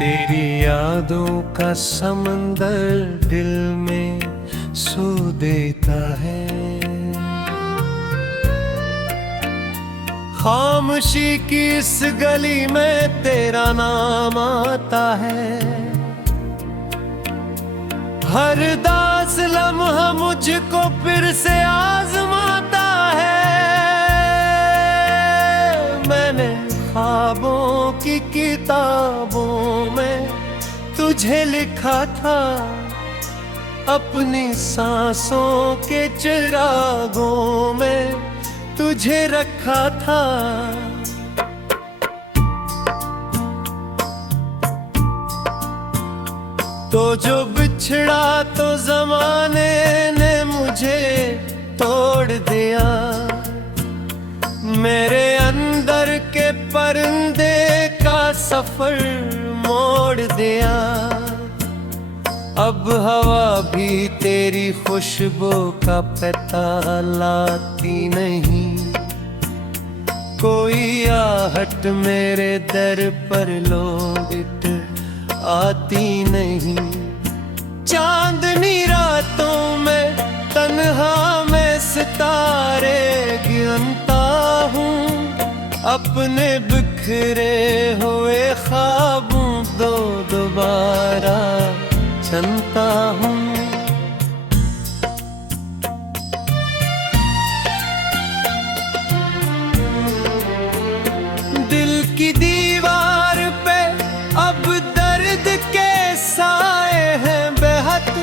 तेरी यादों का समंदर दिल में सो देता है। खामोशी की इस गली में तेरा नाम आता है। हर दास लम्हा मुझको फिर से आजमाता है। मैंने ख्वाबों की किताबों में तुझे लिखा था, अपनी सांसों के चिरागों में तुझे रखा था। तो जो बिछड़ा तो जमाने ने मुझे तोड़ दिया। मेरे अंदर के परिंदे का सफर मोड़ दिया। अब हवा भी तेरी खुशबू का पता लाती नहीं। कोई आहट मेरे दर पर लौट आती नहीं। चांदनी रातों में तन्हा मैं सितारे गिनता हूँ। अपने बिखरे हुए ख्वाबों दो दोबारा चलता हूँ। दिल की दीवार पे अब दर्द के साए हैं बेहद।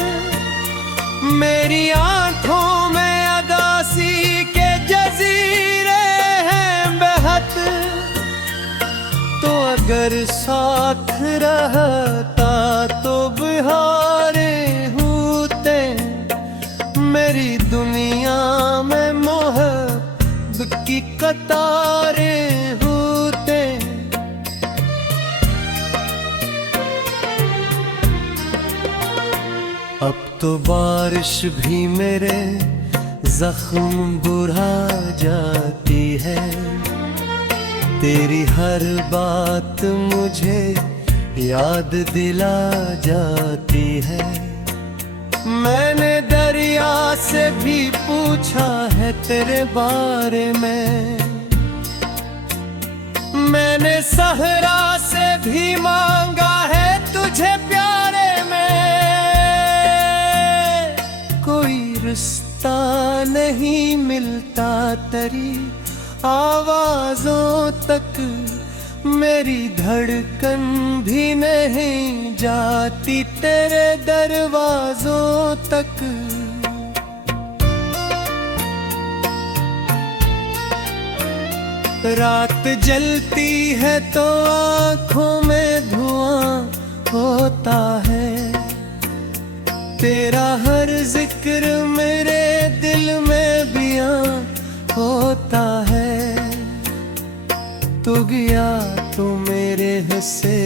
मेरी आंखों में अदासी के जजीरे हैं बेहद। तो अगर साथ रहता तो बहारें होते। मेरी दुनिया में मोहब्बत की कतारें होते। अब तो बारिश भी मेरे जख्म बुझा जाती है। तेरी हर बात मुझे याद दिला जाती है। मैंने दरिया से भी पूछा है तेरे बारे में। मैंने सहरा से भी मांगा है तुझे प्यारे में। कोई रिश्ता नहीं मिलता तेरी आवाजों तक। मेरी धड़कन भी नहीं जाती तेरे दरवाजों तक। रात जलती है तो आँखों में धुआं होता है। तेरा हर जिक्र मेरे दिल में बयां होता है। तू गया तो मेरे हिस्से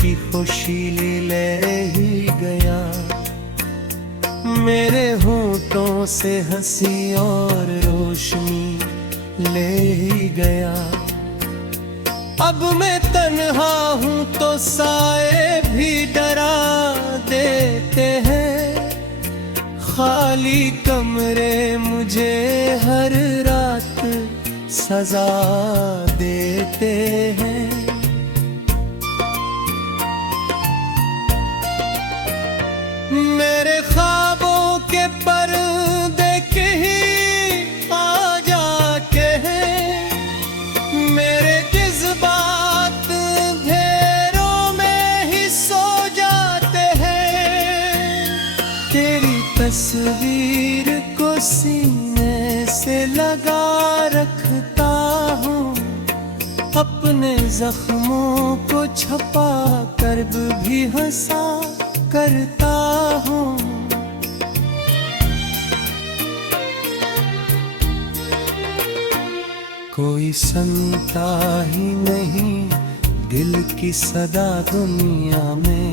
की खुशी ले ही गया। मेरे होठों से हंसी और रोशनी ले ही गया। अब मैं तन्हा हूँ तो साए भी डरा देते हैं। खाली कमरे मुझे हर रात सजा देते हैं। मेरे ख्वाबों के पर्दे ही आ जाके हैं। मेरे जज्बात घेरों में ही सो जाते हैं। तेरी तस्वीर को सीने से लगा रखता हूँ। अपने जख्मों को छपा कर भी हंसा करता हूँ। कोई सुनता ही नहीं दिल की सदा दुनिया में।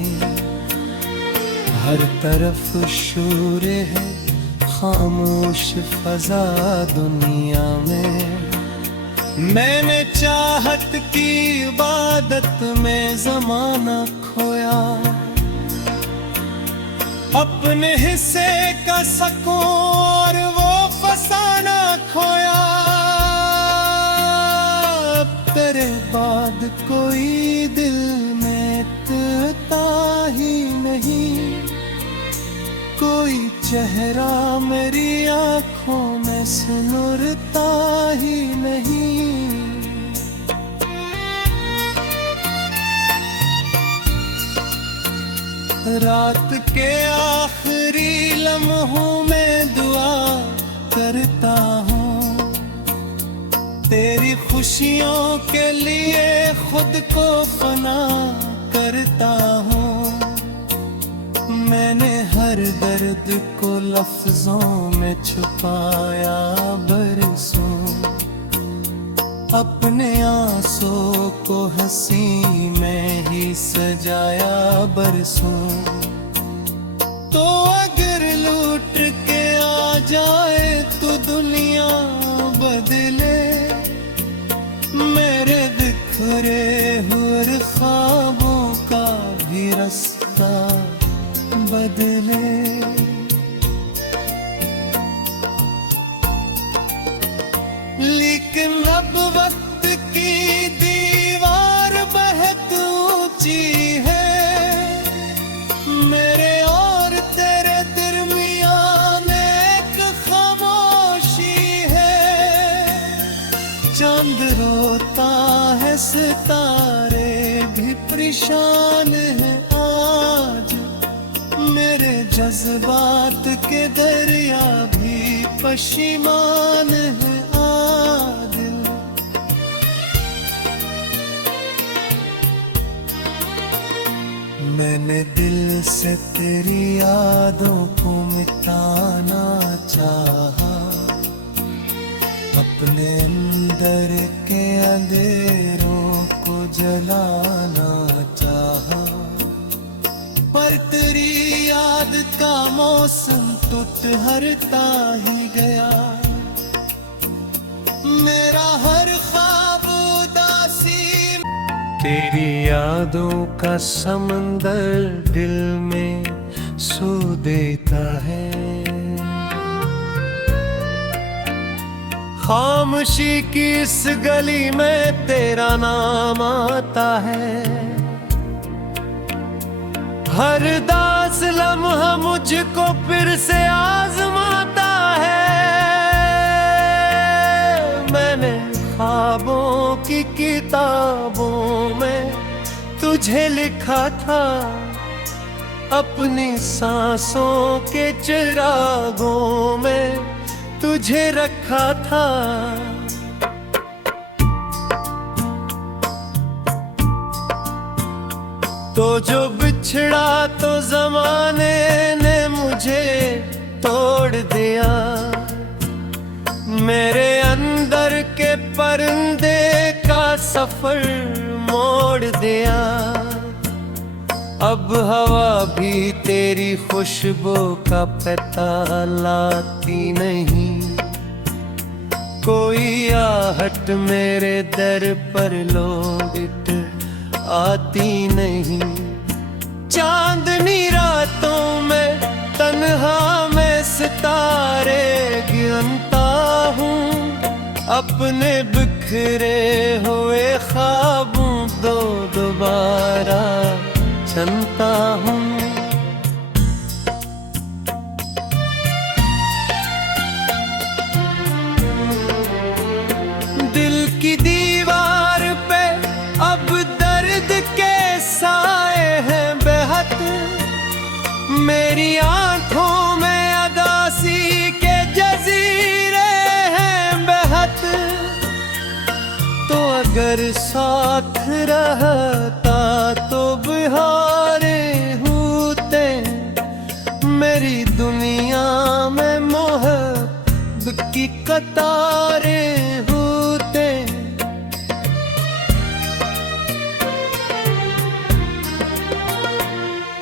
हर तरफ शोर है खामोश फजा दुनिया में। मैंने चाहत की इबादत में ज़माना खोया, अपने हिस्से का सकूं और वो फसाना खोया। अब तेरे बाद कोई दिल में इतना ही नहीं, कोई चेहरा मेरी आंखों में सुनुरता ही नहीं। रात के आखिरी लम्हों में दुआ करता हूँ, तेरी खुशियों के लिए खुद को फना करता हूँ। मैंने हर दर्द को लफ्जों में छुपाया बरसों, अपने आंसू को हंसी में ही सजाया बरसों। तो अगर लूट के आ जाए तो दुनिया बदले, मेरे बिखरे हुए ख्वाबों का भी रास्ता बदले। लेकिन अब वक्त की दीवार बहुत ऊंची है, मेरे और तेरे दरमियान एक खामोशी है। चांद रोता है, सितारे भी परेशान हैं आज, मेरे जज्बात के दरिया भी पशिमान है। मैंने दिल से तेरी यादों को मिटाना चाहा, अपने अंदर के अंधेरों को जलाना चाहा, पर तेरी याद का मौसम टूट हरता ही गया। मेरा हर ख्वाब उदासी, तेरी यादों का समंदर दिल में सो देता है। खामोशी की इस गली में तेरा नाम आता है, हर दास लम्हा मुझको फिर से आजमाता है। मैंने ख्वाबों की किताबों में तुझे लिखा था, अपनी सांसों के चिरागों में तुझे रखा था। तो जो बिछड़ा तो जमाने ने मुझे तोड़ दिया, मेरे अंदर के परिंदे का सफर मोड़ दिया। अब हवा भी तेरी खुशबू का पता लाती नहीं, कोई आहट मेरे दर पर लौट आती नहीं। चांदनी रातों में तन्हा मैं सितारे गिनता हूँ, अपने बिखरे हुए ख्वाबों को दोबारा चुनता हूँ। दिल की दीवार पे अब दर्द के साए हैं बेहद, मेरी आंखों में अदासी के जजीरे हैं बेहद। तो अगर साथ रहता तो बहारे होते, मेरी दुनिया में मोहब्बत की कतारें होते।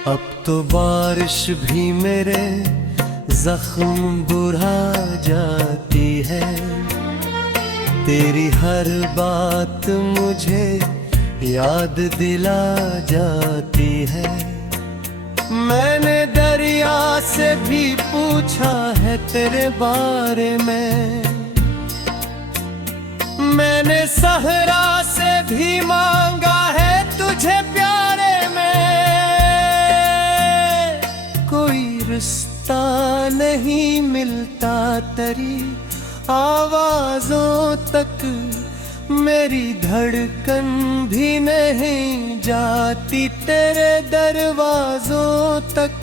अब तो बारिश भी मेरे जख्म बुझा जाती है, तेरी हर बात मुझे याद दिला जाती है। मैंने दरिया से भी पूछा है तेरे बारे में, मैंने सहरा से भी मांगा है तुझे प्यारे में। कोई रिश्ता नहीं मिलता तेरी आवाज़ों तक, मेरी धड़कन भी नहीं जाती तेरे दरवाज़ों तक।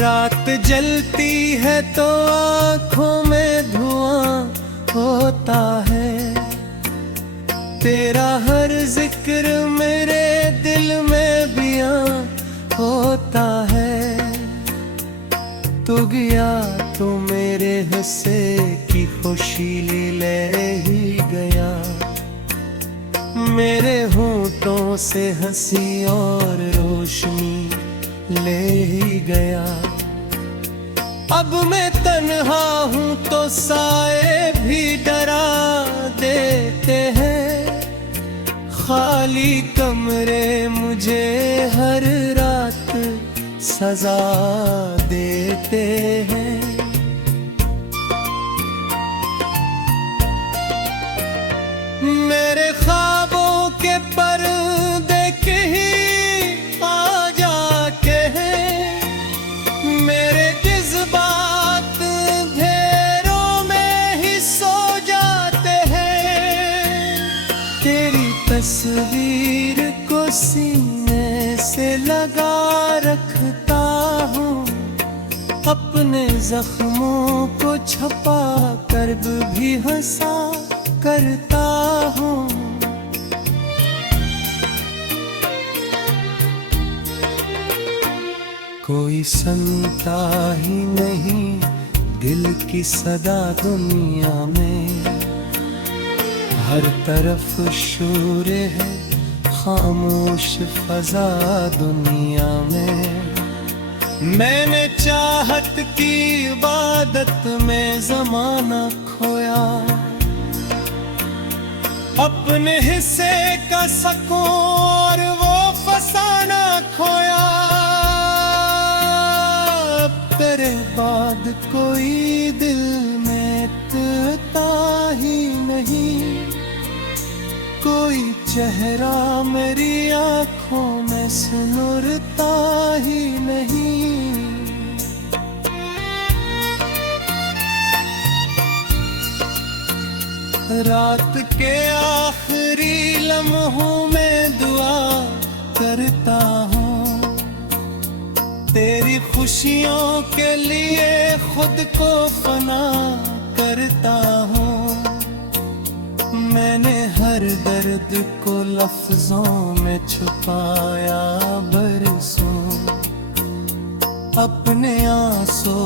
रात जलती है तो आँखों में धुआं होता है, तेरा हर जिक्र मेरे दिल में बयां होता है। तू गया तो मेरे हिस्से की खुशी ले ही गया, मेरे होठों से हंसी और रोशनी ले ही गया। अब मैं तन्हा हूँ तो साए भी डरा देते हैं, खाली कमरे मुझे हर रात सजा देते हैं। मेरे ख्वाबों के पर्दे के ही आ जाके हैं, मेरे जज्बात घेरों में ही सो जाते हैं। तेरी तस्वीर को सीने से लगा रखता हूँ, अपने जख्मों को छपा कर भी हंसा करता हूँ। कोई सुनता ही नहीं दिल की सदा दुनिया में, हर तरफ शोर है खामोश फजा दुनिया में। मैंने चाहत की इबादत में ज़माना खोया, अपने हिस्से का सकून और वो फसाना खोया। तेरे बाद कोई दिल में तुता ही नहीं, कोई चेहरा मेरी आँखों में सुनुरता ही नहीं। रात के आखिरी लम्हों में दुआ करता हूँ, तेरी खुशियों के लिए खुद को फना करता हूँ। मैंने हर दर्द को लफ्जों में छुपाया बरसों, अपने आंसू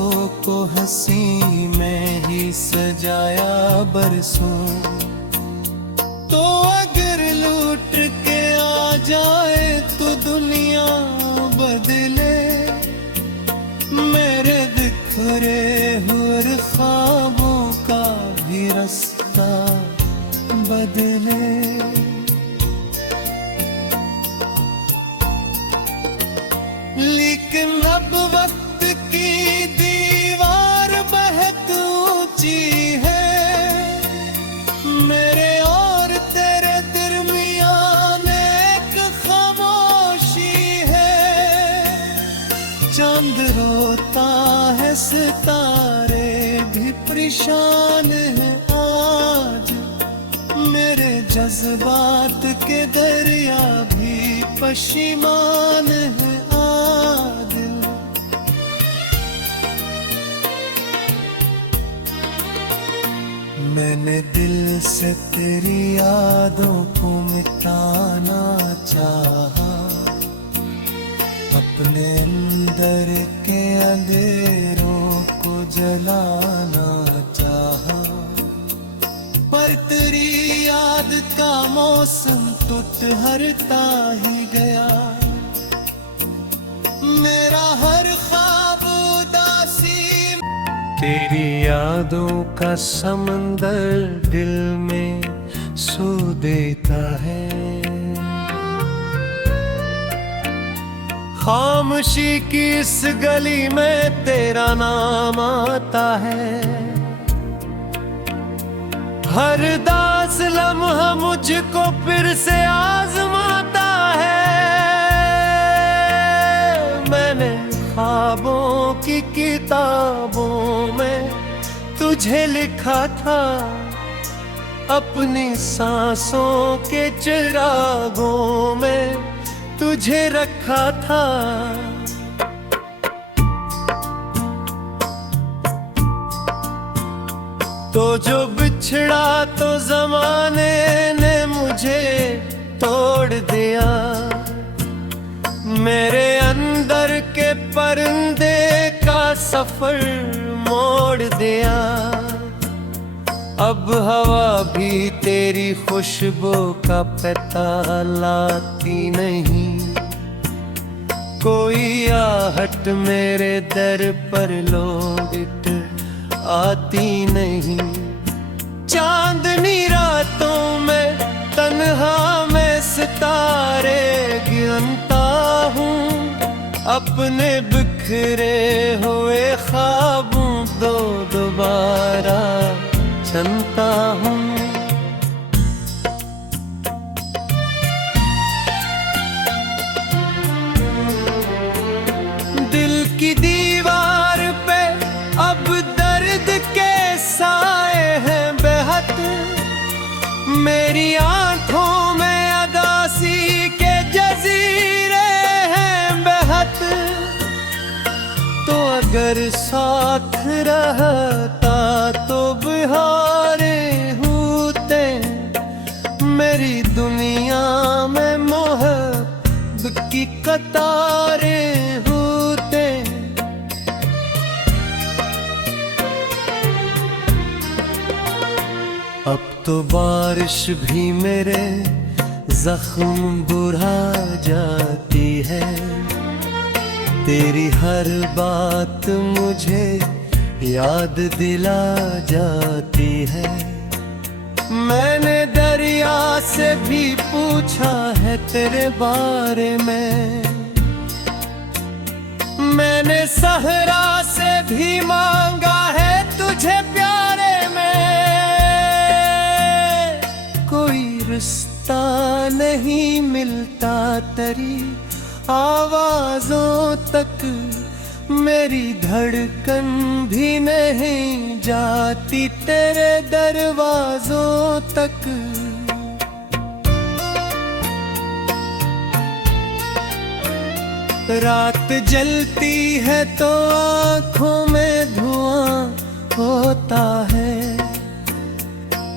को हंसी में ही सजाया बरसों। तो अगर लूट के आ जाए तो दुनिया बदले, मेरे बिखरे हुए ख्वाबों का भी रास्ता बदले। लेकिन अब वक्त की दीवार बहुत ऊंची है, मेरे और तेरे दरमियान एक खामोशी है। चांद रोता है सितारे भी परेशान हैं आज, मेरे जज्बात के दरिया भी पशिमान है आज। मैंने दिल से तेरी यादों को मिटाना चाहा, अपने अंदर के अंधेरों को जलाना चाहा, पर तेरी याद का मौसम तो ठहरता ही गया। मेरा हर ख्वाब उदासी तेरी यादों का समंदर दिल में सो देता है। खामोशी की इस गली में तेरा नाम आता है। हर दास लम्हा मुझको फिर से आजमाता है। मैंने ख्वाबों की किताबों में तुझे लिखा था, अपनी सांसों के चिरागों में तुझे रखा था। तो जो बिछड़ा तो जमाने ने मुझे तोड़ दिया। मेरे अंदर के परिंदे का सफर मोड़ दिया। अब हवा भी तेरी खुशबू का पता लाती नहीं। कोई आहट मेरे दर पर लौट आती नहीं। चांदनी रातों में तन्हा मैं सितारे गिनता हूँ। अपने बिखरे हुए ख्वाबों दो दोबारा चलता हूँ। दिल की दीवार पे अब दर्द के साए हैं बेहद। मेरी आंखों में अदासी के जजीरे हैं बेहद। तो अगर साथ रहता तो बहारें होते। मेरी दुनिया में मोहब्बत की कतारें होते। अब तो बारिश भी मेरे जख्म बुढ़ा जाती है। तेरी हर बात मुझे याद दिला जाती है। मैंने दरिया से भी पूछा है तेरे बारे में। मैंने सहरा से भी मांगा है तुझे प्यारे में। कोई रिश्ता नहीं मिलता तेरी आवाजों तक। मेरी धड़कन भी नहीं जाती तेरे दरवाजों तक। रात जलती है तो आँखों में धुआं होता है।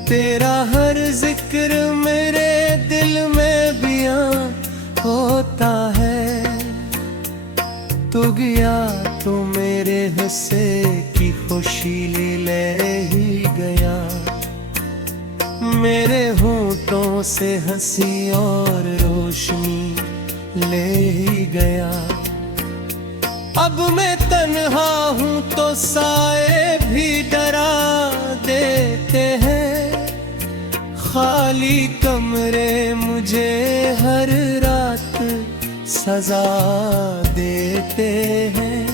तेरा हर जिक्र मेरे दिल में बयां होता है। तू गया तो मेरे हिस्से की खुशी ले ही गया। मेरे होठों से हंसी और रोशनी ले ही गया। अब मैं तन्हा हूँ तो साए भी डरा देते हैं। खाली कमरे मुझे हर रात सजा देते हैं।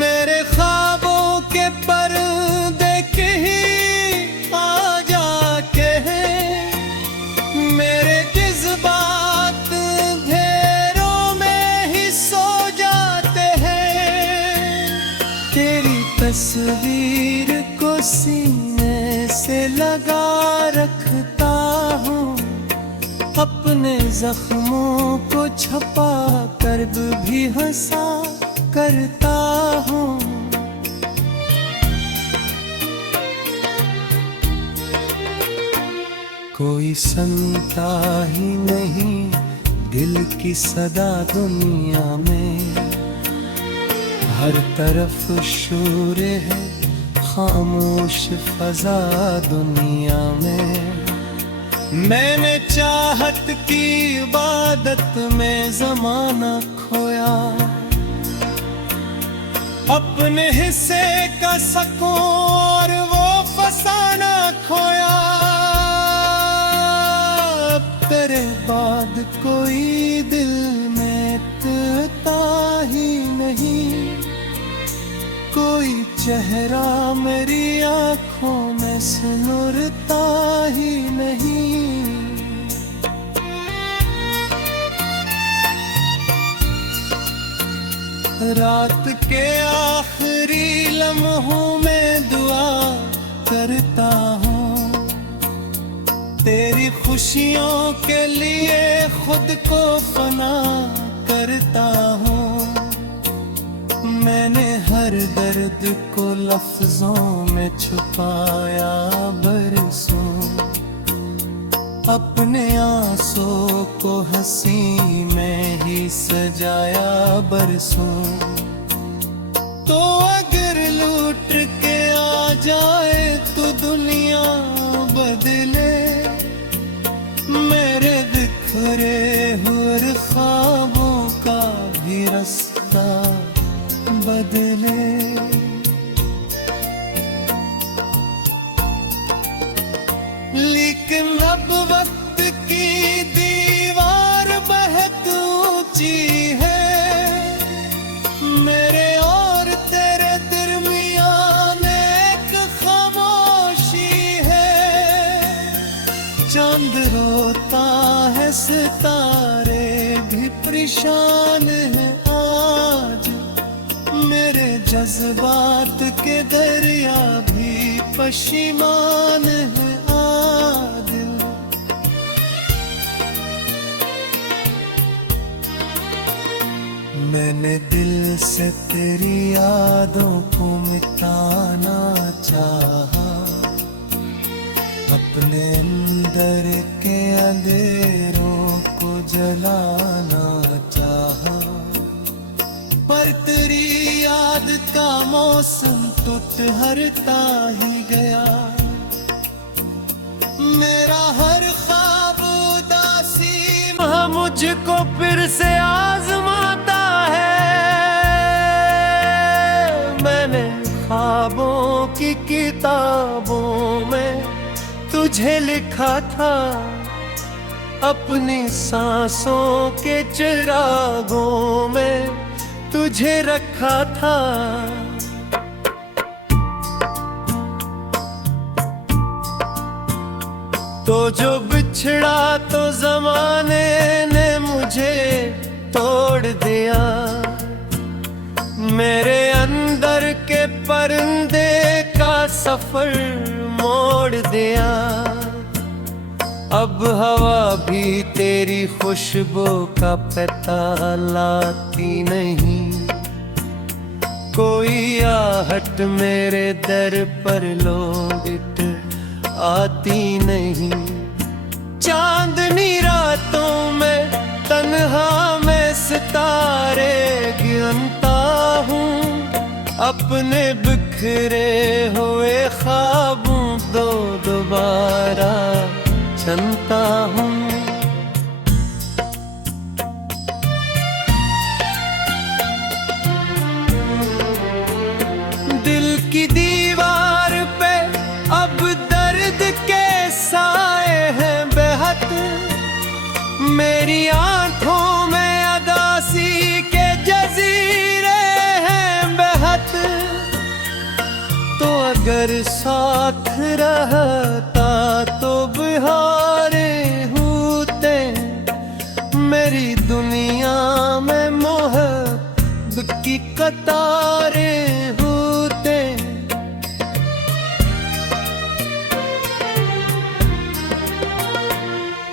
मेरे ख्वाबों के पर्दे कहीं आ जाके हैं। मेरे जज्बात घेरों में ही सो जाते हैं। तेरी तस्वीर को सीने से लगा रखता हूँ। अपने जख्मों को छपा कर भी हंसा करता हूँ। कोई सुनता ही नहीं दिल की सदा दुनिया में। हर तरफ शोर है खामोश फजा दुनिया में। मैंने चाहत की इबादत में ज़माना खोया, अपने हिस्से का सकूं और वो फसाना खोया। अब तेरे बाद कोई दिल में तुता ही नहीं, कोई चेहरा मेरी आंखों में सुनुरता ही नहीं। रात के आखिरी लम्हों में दुआ करता हूँ, तेरी खुशियों के लिए खुद को फना करता हूँ। मैंने हर दर्द को लफ्जों में छुपाया बरसों, अपने आंसू को हंसी में ही सजाया बरसों। तो अगर लूट के आ जाए तो दुनिया बदले, मेरे बिखरे हुए ख्वाबों का भी रास्ता बदले। लेकिन अब वक्त की दीवार बहुत ऊंची है, मेरे और तेरे दरमियान एक खामोशी है। चांद रोता है, सितारे भी परेशान हैं आज, मेरे जज्बात के दरिया भी पशिमान है। मैंने दिल से तेरी यादों को मिटाना चाहा, अपने अंदर के अंधेरों को जलाना चाहा, पर तेरी याद का मौसम टूट हरता ही गया। मेरा हर ख्वाब उदासी मुझको फिर से आजमाता है। मैंने ख्वाबों की किताबों में तुझे लिखा था, अपनी सांसों के चिरागों में तुझे रखा था। तो जो बिछड़ा तो जमाने ने मुझे तोड़ दिया, मेरे अंदर के परिंदे का सफर मोड़ दिया। अब हवा भी तेरी खुशबू का पता लाती नहीं, कोई आहट मेरे दर पर लौट आती नहीं। चांदनी रातों में तन्हा मैं सितारे गिनता हूँ, अपने बिखरे हुए ख्वाबों को दोबारा चुनता हूँ। दिल की दीवार पे अब दर्द के साए हैं बेहद, मेरी आंखों में अदासी के जजीरे हैं बेहद। तो अगर साथ रहता तो बहारे होते, मेरी दुनिया में मोहब्बत की कतारें होते।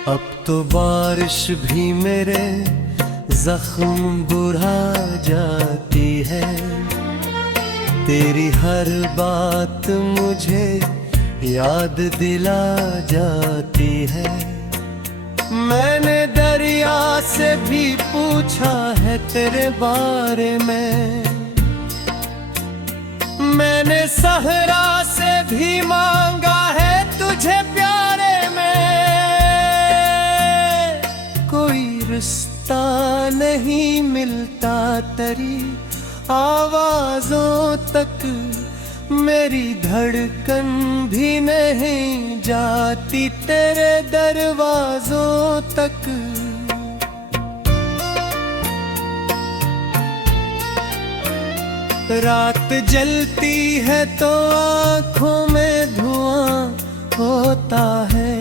अब तो बारिश भी मेरे जख्म बुढ़ा जाती है, तेरी हर बात मुझे याद दिला जाती है। मैंने दरिया से भी पूछा है तेरे बारे में, मैंने सहरा से भी मांगा है तुझे प्यारे में। नहीं मिलता तेरी आवाजों तक, मेरी धड़कन भी नहीं जाती तेरे दरवाजों तक। रात जलती है तो आँखों में धुआं होता है,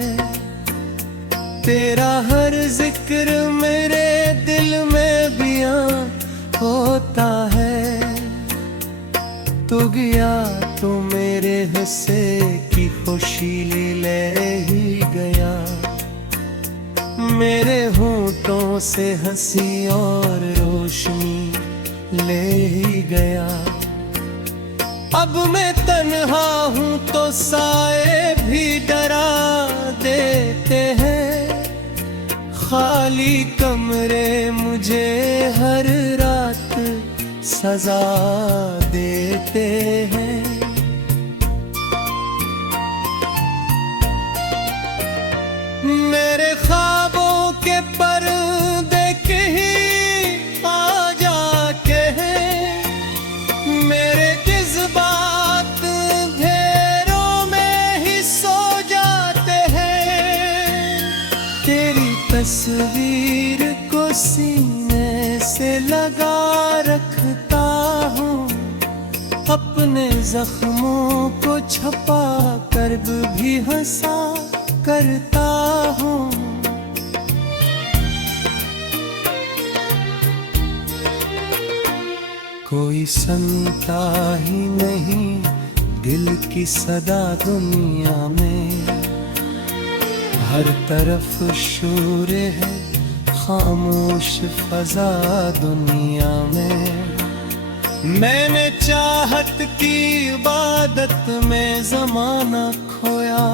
तेरा हर जिक्र मेरे दिल में बयां होता है। तू गया तो मेरे हिस्से की खुशी ले ही गया, मेरे होंठों से हंसी और रोशनी ले ही गया। अब मैं तन्हा हूँ तो साए भी डरा देते हैं, खाली कमरे मुझे हर रात सजा देते हैं। मेरे ख्वाबों के पर्दे ही आ जाके हैं, मेरे जज्बात घेरों में ही सो जाते हैं। तेरी तस्वीर को सीने से लगा रखता हूँ, अपने जख्मों को छपा कर भी हंसा करता हूँ। कोई सुनता ही नहीं दिल की सदा दुनिया में, हर तरफ शोर है खामोश फजा दुनिया में। मैंने चाहत की इबादत में ज़माना खोया,